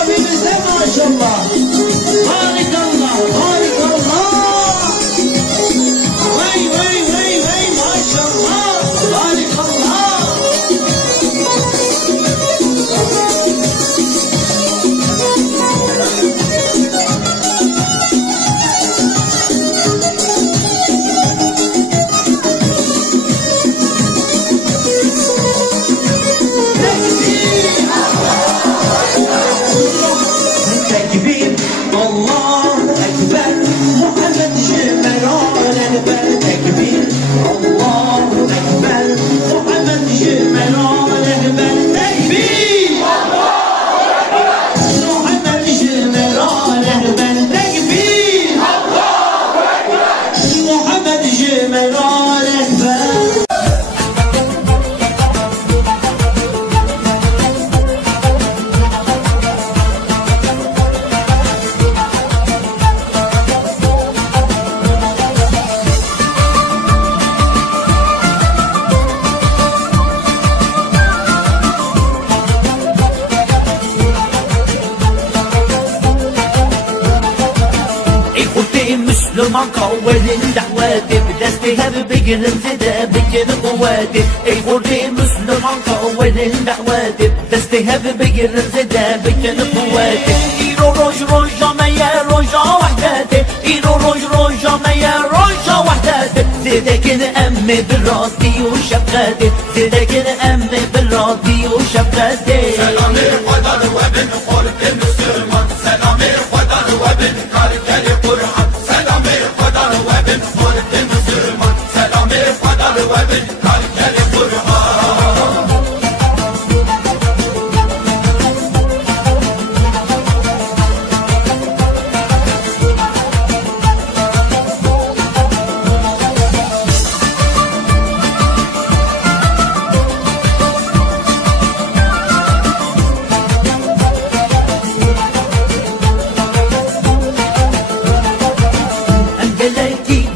abimizde maşallah. Barikallah, barikallah. Vay vay vay vay maşallah. Barikallah. مسلمان قول دعواتي بدستي هب بقر انتدى بقر قواتي اي قرتي مسلمان قول دعواتي بدستي هب بقر انتدى بقر قواتي ايرو روج روجا ميا روجا وحداتي ايرو روج روجا ميا روجا وحداتي زيدك امي بالراضي وشفقاتي زيدك امي بالراضي وشفقاتي سلامي قدر وابن قرب المسلمان سلامي قدر وابن كاركالي قرحان سلامي قدر وابن قرب المسلمان سلامي قدر وابن كاركالي قرحان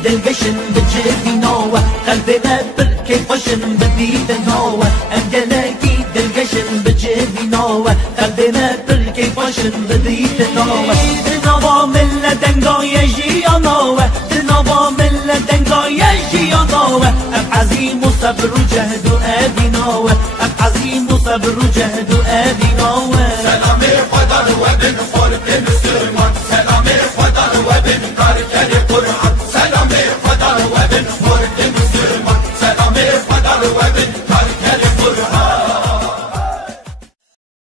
القشن بتجيبي نوة قلبنا بالكيف وشن بديد الهوى انجلاكي القشن بتجيبي نوة قلبنا بالكيف وشن بديد الهوى تنظام اللدنقا يجي يا نوة تنظام اللدنقا يجي يا نوة عزيم وصبر وجهد